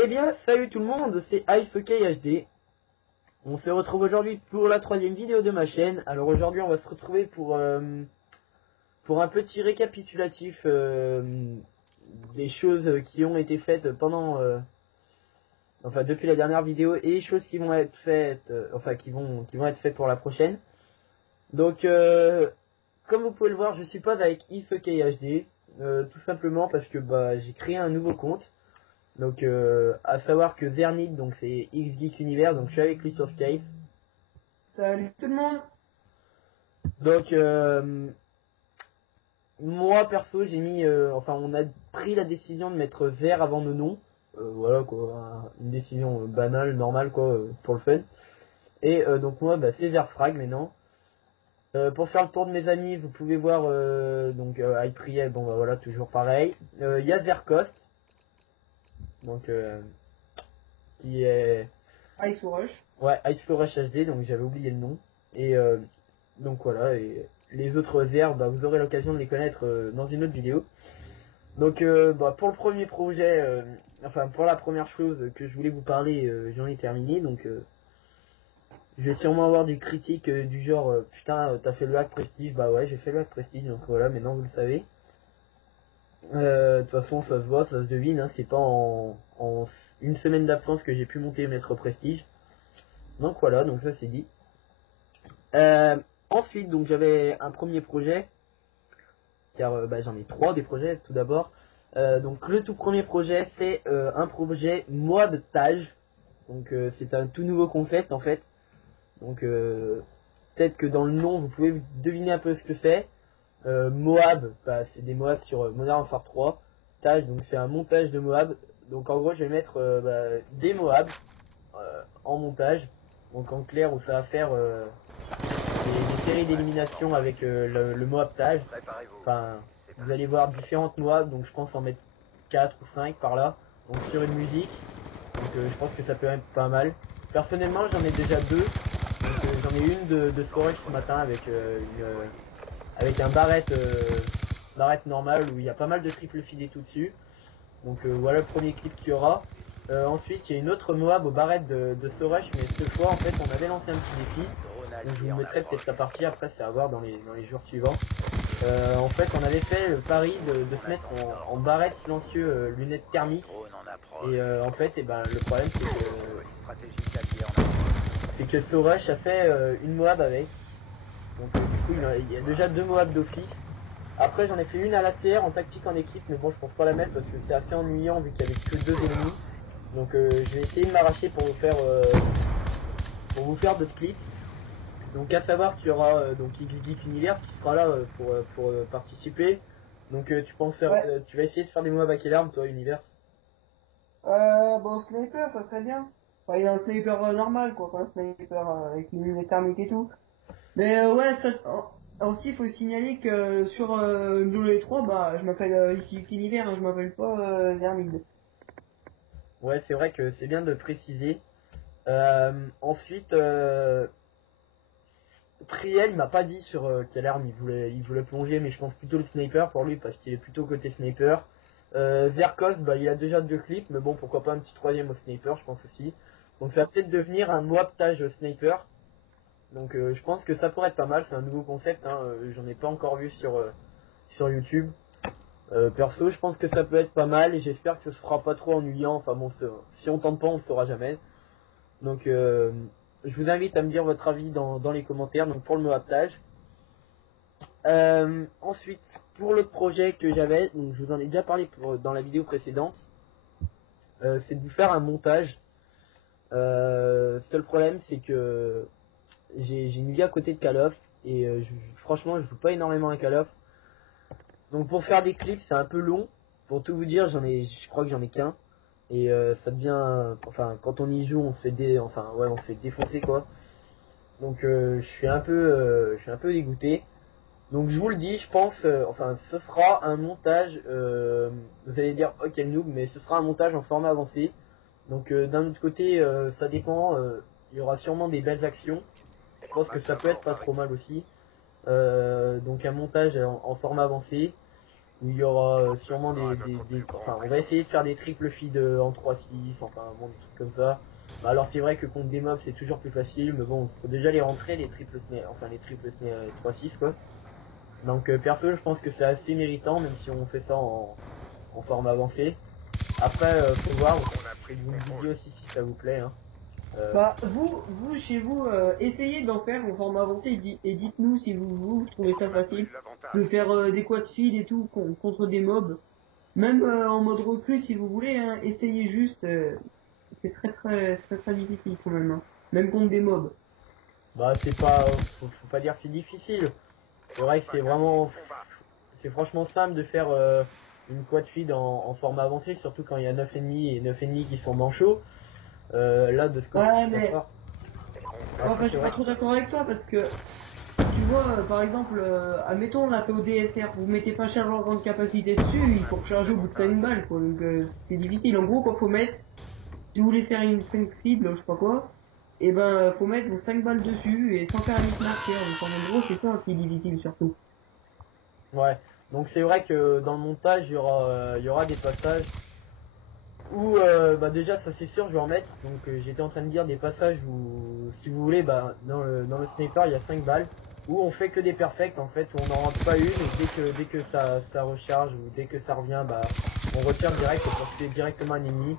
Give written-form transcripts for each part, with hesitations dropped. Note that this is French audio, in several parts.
Eh bien, salut tout le monde, c'est Ice OK HD. On se retrouve aujourd'hui pour la troisième vidéo de ma chaîne. Alors aujourd'hui, on va se retrouver pour un petit récapitulatif des choses qui ont été faites pendant, enfin depuis la dernière vidéo et choses qui vont être faites, qui vont être faites pour la prochaine. Donc, comme vous pouvez le voir, je suis pas avec Ice OK HD, tout simplement parce que j'ai créé un nouveau compte. Donc à savoir que Zernic, donc c'est X-Geek Univers, donc je suis avec lui sur Skype. Salut tout le monde. Donc moi perso j'ai mis, on a pris la décision de mettre Zer avant nos noms. Voilà quoi, une décision banale, normale quoi, pour le fun. Et donc moi c'est Zerfrag maintenant. Pour faire le tour de mes amis, vous pouvez voir donc Hypriel, bon voilà toujours pareil. Il y a Zercost, donc qui est Ice Rush. ouais, Ice Rush HD, donc j'avais oublié le nom. Et donc voilà, et les autres airs, vous aurez l'occasion de les connaître dans une autre vidéo. Donc pour le premier projet, pour la première chose que je voulais vous parler, j'en ai terminé. Donc je vais sûrement avoir du critique du genre putain t'as fait le hack prestige, bah ouais j'ai fait le hack prestige, donc voilà maintenant vous le savez. De toute façon ça se voit, ça se devine, hein, c'est pas en une semaine d'absence que j'ai pu monter maître prestige. Donc voilà, donc ça c'est dit. Ensuite, donc j'avais un premier projet, car j'en ai trois des projets tout d'abord. Donc le tout premier projet, c'est un projet Moab Tage. Donc c'est un tout nouveau concept en fait. Donc peut-être que dans le nom, vous pouvez deviner un peu ce que c'est. Moab, c'est des Moab sur Modern Warfare 3. Tage, donc c'est un montage de Moab. Donc en gros, je vais mettre des Moab en montage. Donc en clair, où ça va faire des séries d'élimination avec le Moab Tage. Enfin, vous allez voir différentes Moab, donc je pense en mettre 4 ou 5 par là. Donc sur une musique. Donc je pense que ça peut être pas mal. Personnellement, j'en ai déjà deux. Donc j'en ai une de Storage ce matin avec avec un barrette normal où il y a pas mal de triple fidé tout dessus. Donc voilà le premier clip qu'il y aura. Ensuite, il y a une autre Moab aux barrettes de Storage, mais cette fois en fait on avait lancé un petit défi. Donc je vous mettrai peut-être sa partie, après c'est à voir dans les jours suivants. En fait on avait fait le pari de se mettre en barrette silencieux lunettes thermiques. Et en fait le problème c'est que Sorash a fait une Moab avec. Donc du coup il y a déjà deux Moab d'office. Après j'en ai fait une à l'ACR en tactique en équipe, mais bon je pense pas la mettre parce que c'est assez ennuyant vu qu'il y avait que deux ennemis. Donc je vais essayer de m'arracher pour vous faire d'autres clips. Donc à savoir qu'il y aura donc X-Geek Univers qui sera là pour participer. Donc tu penses faire, Ouais. tu vas essayer de faire des moves à quelle arme toi Univers? Bon, sniper, ça serait bien. Enfin, il y a un sniper normal, quoi, pas un sniper avec une lunette thermique et tout. Mais ouais, aussi, il faut signaler que sur Halo 3, je m'appelle ici Univers, hein, je m'appelle pas Vermide. Ouais c'est vrai que c'est bien de le préciser. Ensuite Priel il m'a pas dit sur quelle arme il voulait plonger, mais je pense plutôt le sniper pour lui parce qu'il est plutôt côté sniper. Zerkos, il a déjà deux clips, mais bon pourquoi pas un petit troisième au sniper je pense aussi. Donc ça va peut-être devenir un moaptage sniper. Donc je pense que ça pourrait être pas mal, c'est un nouveau concept, hein, j'en ai pas encore vu sur YouTube. Perso je pense que ça peut être pas mal et j'espère que ce sera pas trop ennuyant, enfin bon si on tente pas on le saura jamais. Donc je vous invite à me dire votre avis dans les commentaires donc pour le moaptage. Ensuite, pour l'autre projet que j'avais, donc je vous en ai déjà parlé dans la vidéo précédente, c'est de vous faire un montage. Seul problème, c'est que j'ai une vie à côté de Call of et franchement, je joue pas énormément à Call of. Donc pour faire des clips, c'est un peu long. Pour tout vous dire, je crois que j'en ai qu'un. Et ça devient, quand on y joue, on se fait on se fait défoncer quoi. Donc je suis un peu dégoûté. Donc je vous le dis, je pense, ce sera un montage, vous allez dire ok le noob, mais ce sera un montage en format avancé. Donc d'un autre côté, ça dépend, il y aura sûrement des belles actions. Je pense que ça peut être pas trop mal aussi. Donc un montage en format avancé. où il y aura sûrement enfin, on va essayer de faire des triple feed en 3-6, enfin bon, des trucs comme ça. Bah, alors c'est vrai que contre des mobs c'est toujours plus facile, mais bon, faut déjà les rentrer les triple snare, enfin les triple snare 3-6 quoi. Donc perso je pense que c'est assez méritant même si on fait ça en forme avancée. Après faut voir, faut que vous me disiez aussi si ça vous plaît hein. Bah, vous, chez vous, essayez d'en faire en forme avancée et dites-nous si vous trouvez ça facile de faire des quad feed et tout contre des mobs. Même en mode recrue si vous voulez, hein, essayez juste. C'est très difficile quand même, hein. Même contre des mobs. Bah c'est pas, faut pas dire que c'est difficile. C'est vrai que c'est franchement simple de faire une quad feed en forme avancée, surtout quand il y a 9 ennemis et 9 ennemis qui sont manchots. Là, de ce côté, je Ouais, suis mais d'accord. enfin, Après, je c'est suis pas vrai. trop d'accord avec toi parce que tu vois, par exemple, admettons on a fait au DSR, vous mettez pas chargeur grande capacité dessus, il faut recharger au bout de 5 balles quoi, donc c'est difficile. En gros, quoi, faut mettre, si vous voulez faire une 5 feed, là, je sais pas quoi, et ben faut mettre vos 5 balles dessus et sans faire un mix marqueur. Donc en gros, c'est ça qui est difficile surtout. Ouais. Donc c'est vrai que dans le montage, il y aura des passages où, bah déjà, ça c'est sûr, je vais en mettre. Donc j'étais en train de dire des passages où, si vous voulez, bah dans le sniper, il y a 5 balles où on fait que des perfects en fait, où on n'en rentre pas une et dès que ça recharge ou dès que ça revient, bah on retire direct et pour tuer directement un ennemi.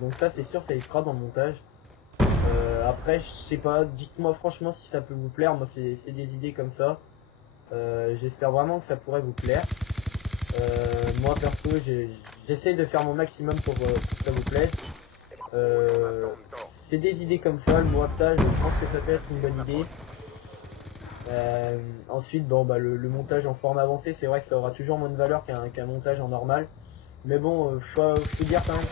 Donc ça c'est sûr, ça y sera dans le montage. Après, je sais pas, dites-moi franchement si ça peut vous plaire. Moi, c'est des idées comme ça. J'espère vraiment que ça pourrait vous plaire. Moi, perso, j'essaie de faire mon maximum pour que ça vous plaise. C'est des idées comme ça. Le montage, je pense que ça peut être une bonne idée. Ensuite, bon, bah, le montage en forme avancée, c'est vrai que ça aura toujours moins de valeur qu'un montage en normal. Mais bon, faut dire quand même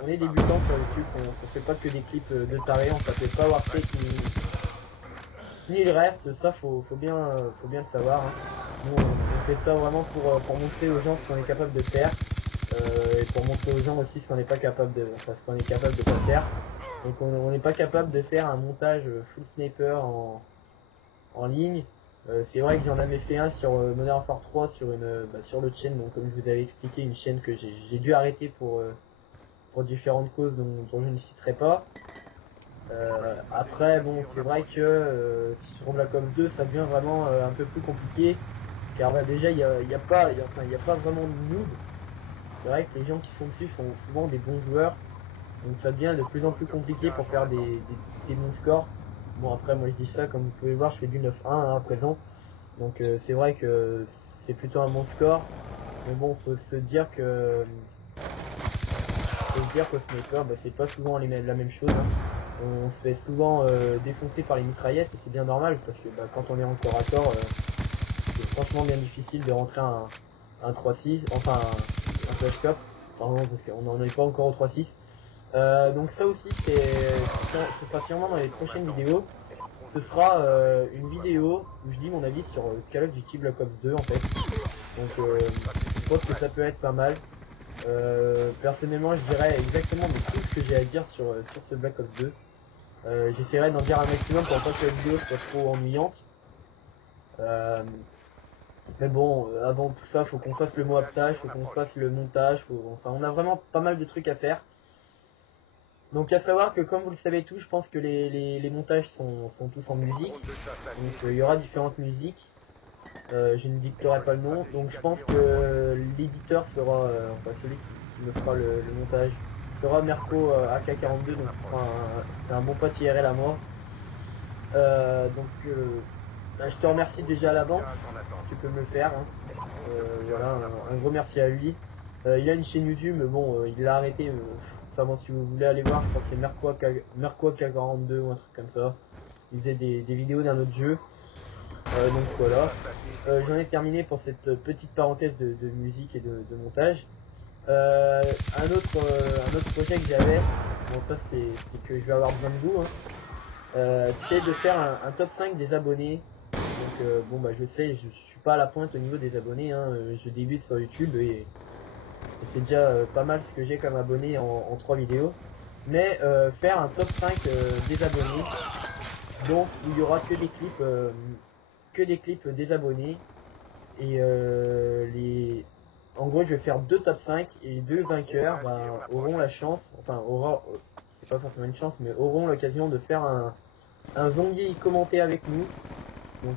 qu'on est débutant sur YouTube, on fait pas que des clips de tarés, on s'appelle pas Wartech ni le reste, ça faut bien le savoir. Hein. Nous on fait ça vraiment pour montrer aux gens ce qu'on est capable de faire et pour montrer aux gens aussi ce qu'on n'est pas capable de, enfin ce qu'on est capable de pas faire. Donc on n'est pas capable de faire un montage full sniper en ligne. C'est vrai que j'en avais fait un sur Modern Warfare 3 sur sur l'autre chaîne, donc comme je vous avais expliqué, une chaîne que j'ai dû arrêter pour différentes causes dont je ne citerai pas. Après, bon, c'est vrai que sur Black Ops 2, ça devient vraiment un peu plus compliqué, car bah, déjà, enfin, il y a pas vraiment de noob. C'est vrai que les gens qui sont dessus sont souvent des bons joueurs, donc ça devient de plus en plus compliqué pour faire des bons scores. Bon, après, moi je dis ça, comme vous pouvez voir, je fais du 9-1 hein, à présent, donc c'est vrai que c'est plutôt un bon score, mais bon, faut se dire qu'au sniper, bah, c'est pas souvent la même chose. Hein. On se fait souvent défoncer par les mitraillettes et c'est bien normal parce que bah, quand on est en corps à corps, c'est franchement bien difficile de rentrer un 3-6, enfin un flash cop, pardon parce qu'on n'en est pas encore au 3-6. Donc ça aussi ce sera sûrement dans les prochaines vidéos. Ce sera une vidéo où je dis mon avis sur Call of Duty Black Ops 2 en fait. Donc je pense que ça peut être pas mal. Personnellement, je dirais exactement de tout ce que j'ai à dire sur ce Black Ops 2. J'essaierai d'en dire un maximum pour pas que la vidéo soit trop ennuyante. Euh, mais bon, avant tout ça, faut qu'on fasse le montage, faut qu'on fasse le montage, enfin, on a vraiment pas mal de trucs à faire. Donc à savoir que comme vous le savez tous, je pense que les montages sont tous en musique. Donc il y aura différentes musiques. Je ne dicterai pas le nom. Donc je pense que l'éditeur sera, enfin celui qui me fera le montage, sera Merco AK42. Donc c'est un bon pote IRL à moi. Bah, je te remercie déjà à l'avance. Tu peux me le faire. Hein. Voilà, un gros merci à lui. Il a une chaîne YouTube, mais bon, il l'a arrêté. Enfin bon, si vous voulez aller voir, je crois que c'est Merco AK42 ou un truc comme ça. Il faisait des vidéos d'un autre jeu. Donc voilà. J'en ai terminé pour cette petite parenthèse de musique et de montage. Un autre projet que j'avais, bon ça c'est que je vais avoir besoin de vous, hein. C'est de faire un top 5 des abonnés. Donc bon bah je sais, je suis pas à la pointe au niveau des abonnés, hein. Je débute sur YouTube et c'est déjà pas mal ce que j'ai comme abonnés en 3 vidéos. Mais faire un top 5 des abonnés, donc où il y aura que des clips des abonnés. En gros, je vais faire 2 top 5 et les 2 vainqueurs auront la chance, c'est pas forcément une chance, mais auront l'occasion de faire un zombie commenté avec nous. Donc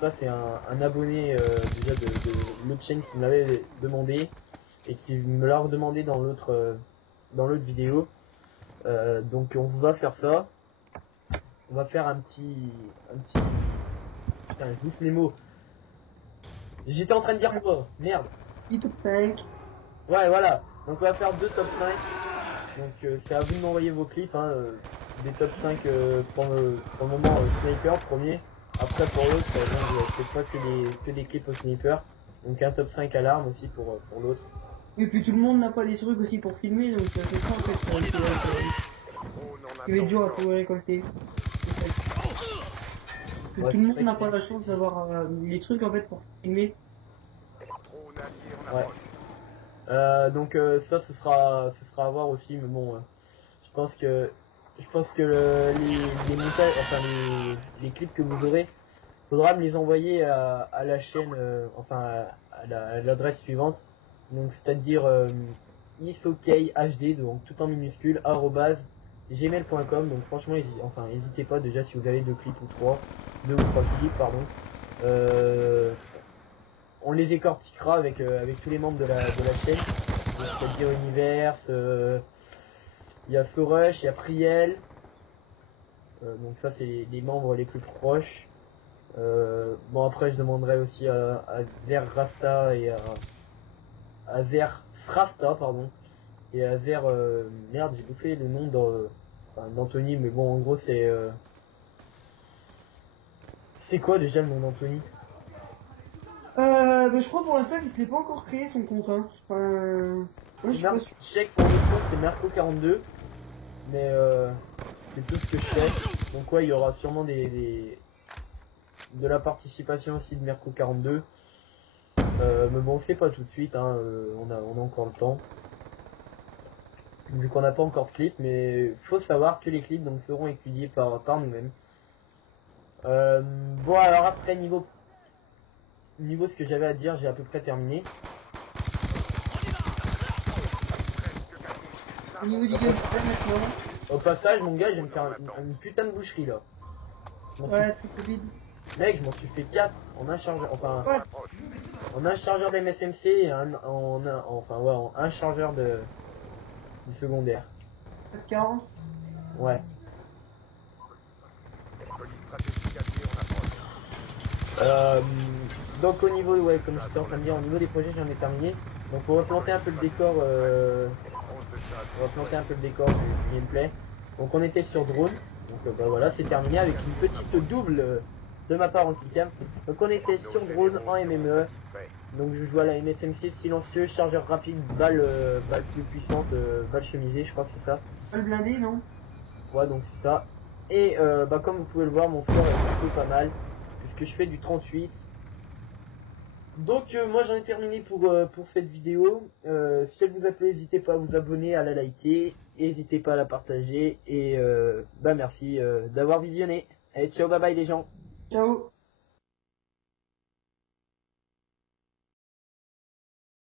ça c'est un abonné déjà de l'autre chaîne qui me l'avait demandé et qui me l'a redemandé dans l'autre vidéo. Donc on va faire ça. On va faire un petit... Putain, je bouffe mes mots. J'étais en train de dire quoi? Merde. Petit top 5. Ouais, voilà. Donc on va faire 2 top 5. Donc c'est à vous de m'envoyer vos clips. Hein, des top 5 pour le moment sniper premier. Après pour l'autre, c'est pas que des clips au sniper. Donc un top 5 à l'arme aussi pour l'autre. Et puis tout le monde n'a pas des trucs aussi pour filmer, donc c'est ça en fait. Il va être dur à pouvoir récolter. Que Ouais, tout le c'est monde vrai n'a que- pas la chance d'avoir les trucs en fait pour filmer. Ouais. Donc ça ce sera à voir aussi, mais bon, je pense que les montages, enfin les clips que vous aurez, faudra me les envoyer à la chaîne, à l'adresse suivante. Donc c'est-à-dire isokHD, donc tout en minuscule, @gmail.com. Donc franchement, n'hésitez pas déjà si vous avez 2 ou trois clips, pardon. Euh, on les écortiquera avec tous les membres de la chaîne. Donc, c'est-à-dire Universe, il y a Sorush, il y a Priel. Donc ça c'est les membres les plus proches. Bon après je demanderai aussi à Zer Rasta et à Zer Srasta pardon et à Zer merde j'ai bouffé le nom d'Anthony, mais bon en gros c'est quoi déjà le nom d'Anthony? Bah, je crois pour l'instant qu'il ne l'ait pas encore créé son compte. Hein. Enfin, ouais, je suis pas sûr. Je sais que pour le compte c'est Merco42, mais c'est tout ce que je sais. Donc ouais il y aura sûrement de la participation aussi de Merco42. Mais bon c'est pas tout de suite, hein, on a encore le temps. Vu qu'on n'a pas encore de clip, mais faut savoir que les clips donc seront étudiés par nous-mêmes. Bon alors après niveau ce que j'avais à dire, j'ai à peu près terminé. Au niveau du gameplay maintenant, Au passage mon gars, je vais me faire une putain de boucherie là. voilà, tout Covid. Mec, je m'en suis fait 4 en un chargeur, Ouais, en un chargeur d'MSMC et en un chargeur du secondaire. 40. Ouais. Euh, donc au niveau, ouais, comme j'étais en train de dire, au niveau des projets, j'en ai terminé. Donc on va planter un peu le décor, du gameplay. Donc on était sur drone. Donc bah voilà, c'est terminé avec une petite double de ma part en killcam. Donc on était sur drone en MME. Donc je joue à la MSMC silencieux, chargeur rapide, balle plus puissante, balle chemisée, je crois que c'est ça. Pas le blindé, non? Ouais, donc c'est ça. Et bah comme vous pouvez le voir, mon score est plutôt pas mal, puisque je fais du 38. Donc moi j'en ai terminé pour cette vidéo. Si elle vous a plu, n'hésitez pas à vous abonner, à la liker, n'hésitez pas à la partager, et bah merci d'avoir visionné. Allez, ciao, bye bye les gens. Ciao.